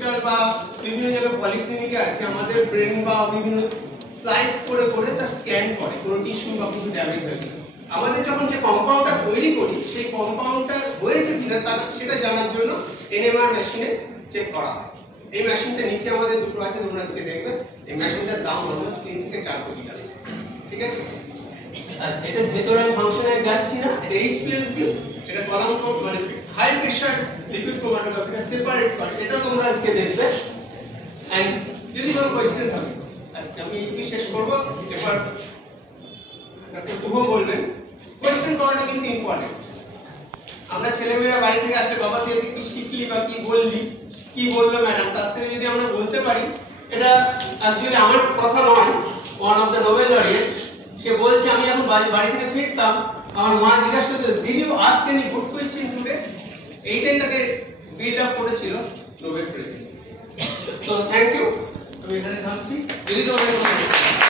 Hospital বা বিভিন্ন জায়গায় পলিক্লিনিকে আছে আমাদের ব্রেন বা বিভিন্ন স্লাইস করে করে তার স্ক্যান করে কোনো টিস্যু বা কিছু ড্যামেজ হয়ে গেলে আমাদের যখন যে কম্পাউন্ডটা তৈরি করি সেই কম্পাউন্ডটা হয়েছে কিনা তার সেটা জানার জন্য এনএমআর মেশিনে চেক করা হয়। এই মেশিনটা নিচে আমাদের দুটো আছে, তোমরা আজকে দেখবে। এই মেশিনটার দাম অলমোস্ট 3 থেকে 4 কোটি টাকা, ঠিক আছে? আচ্ছা, এটা ভেতরে ফাংশনে যাচ্ছি না, এটা এইচপিএলসি, এটা কলাম কোড মানে হাই প্রেসার লিকুইড ক্রোমাটোগ্রাফিটা সেপারেট করে, এটা তোমরা আজকে দেখবে। এন্ড যদি কোনো কোশ্চেন থাকে আজকে আমি এইটুকু শেষ করব। এবার ডক্টর শুভ বলবেন। কোশ্চেন করাটা কিন্তু ইম্পর্টেন্ট। আমরা ছেলেমেয়েরা বাড়ি থেকে আসলে বাবা তুই আজকে কি শিখলি বা কি বললি, কি বললো ম্যাডাম, তার থেকে যদি আমরা বলতে পারি, এটা অ্যাকচুয়ালি আমার কথা নয়, one of the Nobel laureate সে বলছে আমি এখন বাড়ি থেকে ফিরতাম, আমার মা জিজ্ঞাসা করতো did you ask any good question today, এইটাই তাকে বিল্ড আপ করেছিল Nobel prize. So thank you, আমি এখানে থামছি। যদি তোমাদের